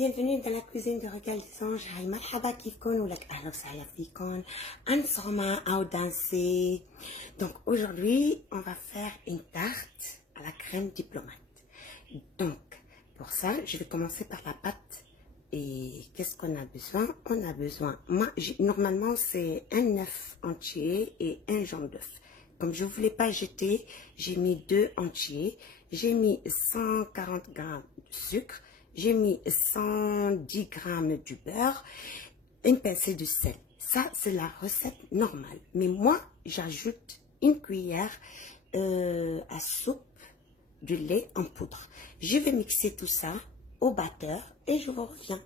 bienvenue dans la cuisine de Régal des Anges. Hay marhaba kifkoun ou lak ahla sahla fikoun. Ansoma au danser. Donc aujourd'hui, on va faire une tarte à la crème diplomate. Donc pour ça, je vais commencer par la pâte. Et qu'est-ce qu'on a besoin? On a besoin, normalement c'est un œuf entier et un jaune d'œuf. Comme je ne voulais pas jeter, j'ai mis 2 entiers. J'ai mis 140 grammes de sucre. J'ai mis 110 grammes du beurre. Une pincée de sel. Ça, c'est la recette normale. Mais moi, j'ajoute une cuillère à soupe de lait en poudre. Je vais mixer tout ça au batteur et je vous reviens.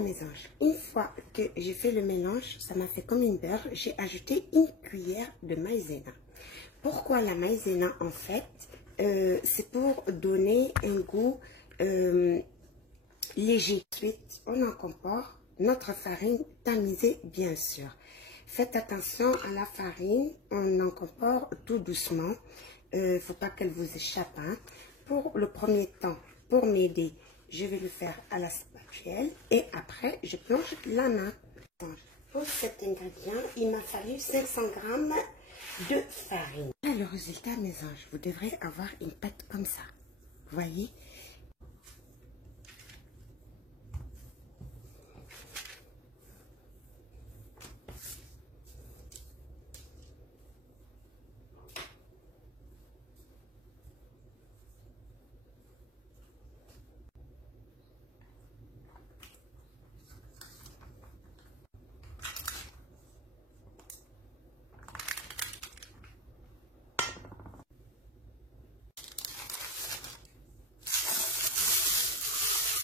Mes anges, une fois que j'ai fait le mélange, ça m'a fait comme une beurre, j'ai ajouté une cuillère de maïzena. Pourquoi la maïzena en fait? C'est pour donner un goût léger. Ensuite, on incorpore notre farine tamisée bien sûr. Faites attention à la farine, on incorpore tout doucement. Faut pas qu'elle vous échappe. Hein. Pour le premier temps, pour m'aider, je vais le faire à la spatule et après je plonge la main. Pour cet ingrédient, il m'a fallu 500 grammes de farine. Là, le résultat, mes anges, vous devrez avoir une pâte comme ça. Vous voyez?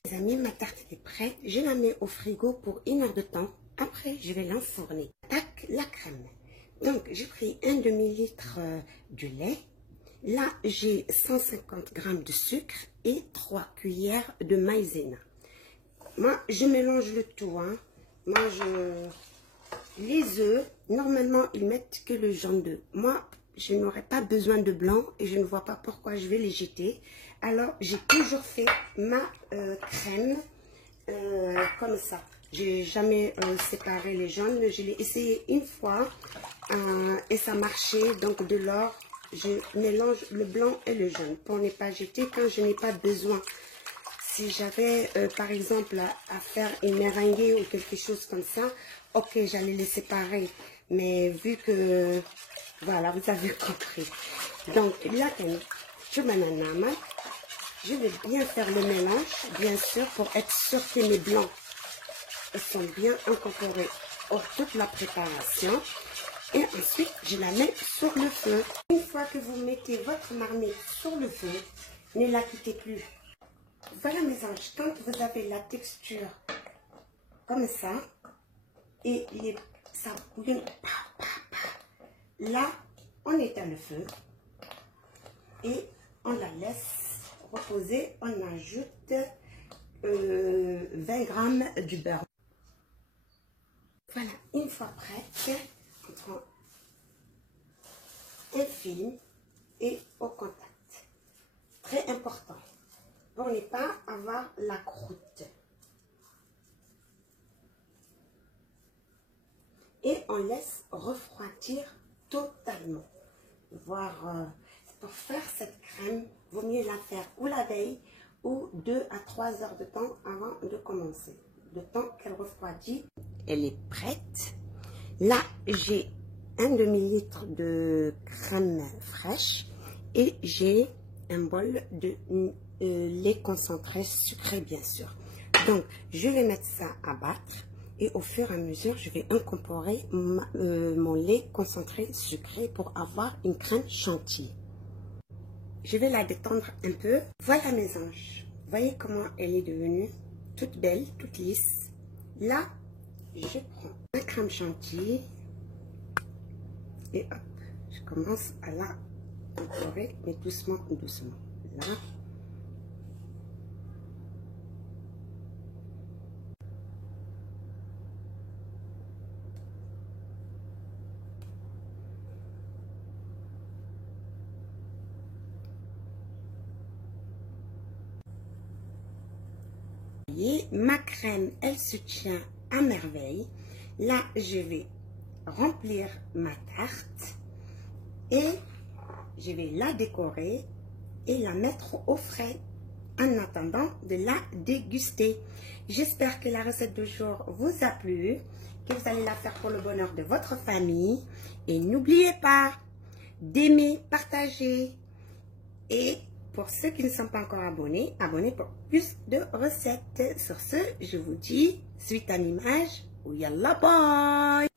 Les amis, ma tarte est prête. Je la mets au frigo pour 1 heure de temps. Après, je vais l'enfourner. Tac, la crème. Donc, j'ai pris un demi-litre de lait. Là, j'ai 150 grammes de sucre et 3 cuillères de maïzena. Moi, je mélange le tout. Hein. Moi, les œufs, normalement, ils mettent que le jaune d'œuf. Moi, je n'aurais pas besoin de blanc et je ne vois pas pourquoi je vais les jeter. Alors, j'ai toujours fait ma crème comme ça. J'ai jamais séparé les jaunes. Je l'ai essayé une fois et ça marchait. Donc, de l'or, je mélange le blanc et le jaune pour ne pas jeter quand je n'ai pas besoin. Si j'avais, par exemple, à faire une meringue ou quelque chose comme ça, ok, j'allais les séparer. Mais vu que, voilà, vous avez compris. Donc, là, je vais bien faire le mélange, bien sûr, pour être sûr que mes blancs sont bien incorporés dans toute la préparation. Et ensuite, je la mets sur le feu. Une fois que vous mettez votre marmite sur le feu, ne la quittez plus. Voilà mes anges, quand vous avez la texture comme ça, et ça bouillonne, là, on éteint le feu et on la laisse reposer. On ajoute 20 grammes du beurre. Voilà, une fois prête, on prend un film et au contact. Très important pour ne pas avoir la croûte. Et on laisse refroidir totalement. Pour faire cette crème, vaut mieux la faire ou la veille ou 2 à 3 heures de temps avant de commencer. Le temps qu'elle refroidit, elle est prête. Là, j'ai un demi-litre de crème fraîche et j'ai un bol de lait concentré sucré, bien sûr. Donc, je vais mettre ça à battre et au fur et à mesure, je vais incorporer mon lait concentré sucré pour avoir une crème chantilly. Je vais la détendre un peu. Voilà mes anges. Voyez comment elle est devenue toute belle, toute lisse. Là, je prends la crème chantilly et hop, je commence à la incorporer, mais doucement, doucement. Là. voyez, ma crème, elle se tient à merveille. Là, je vais remplir ma tarte et je vais la décorer et la mettre au frais en attendant de la déguster. J'espère que la recette du jour vous a plu, que vous allez la faire pour le bonheur de votre famille. Et n'oubliez pas d'aimer, partager. Et pour ceux qui ne sont pas encore abonnés, abonnez pour plus de recettes. Sur ce, je vous dis, suite à l'image, ou yalla bye!